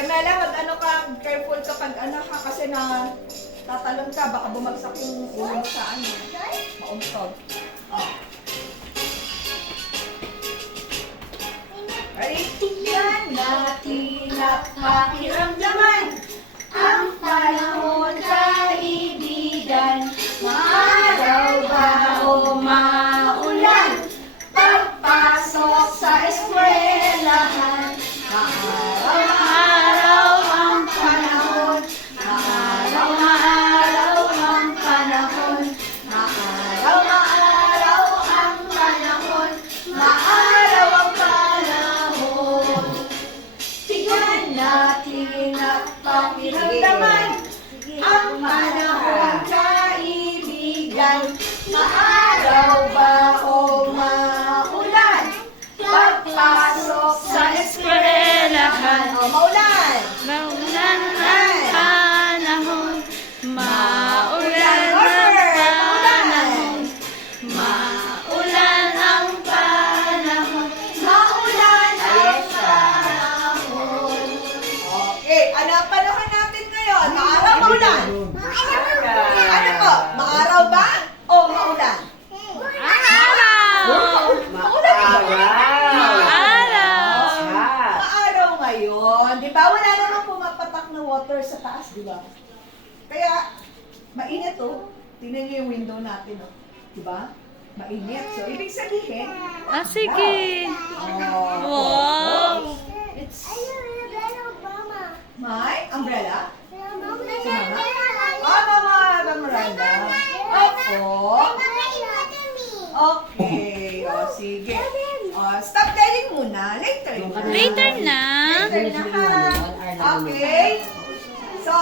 Gemela, mag-ano ka, careful kapag ano ha, kasi na tatalon ka, baka bumagsak yung ulo mo sa ano. Mauntog. Oh. Ready? Tingnan natin at pakiramdaman ang panahon kaibigan. Maaraw ba o maulan? Pagpasok sa eskwelahan. Maaraw ang panahon. Maaraw ang panahon. Maaraw ang panahon. Maaraw ang panahon. Tingnan natin at pakiramdaman ang panahon kaibigan. Maaraw ba o maulan? Pagpasok sa eskwelahan. O, maulan. Maulan ang panahon, maulan ang panahon, maulan ang panahon, Maulan ang panahon. Okay, ano ang panahon natin ngayon? Maaraw, maulan? Ano po? Maaraw ba o maulan? araw! Maulan ba? Araw! Maaraw ngayon. Di ba? Wala namang pumapatak na water sa taas, di ba? Kaya, mainit oh. Tingnan niyo yung window natin oh. Di ba? Mainit. So, ibig sabihin, Ah, sige! oh, Wow! it's my umbrella. Oh, Mama Miranda. Opo. Okay. O, sige. O, stop telling muna. Later na. Later na! Later na ha. Okay. So,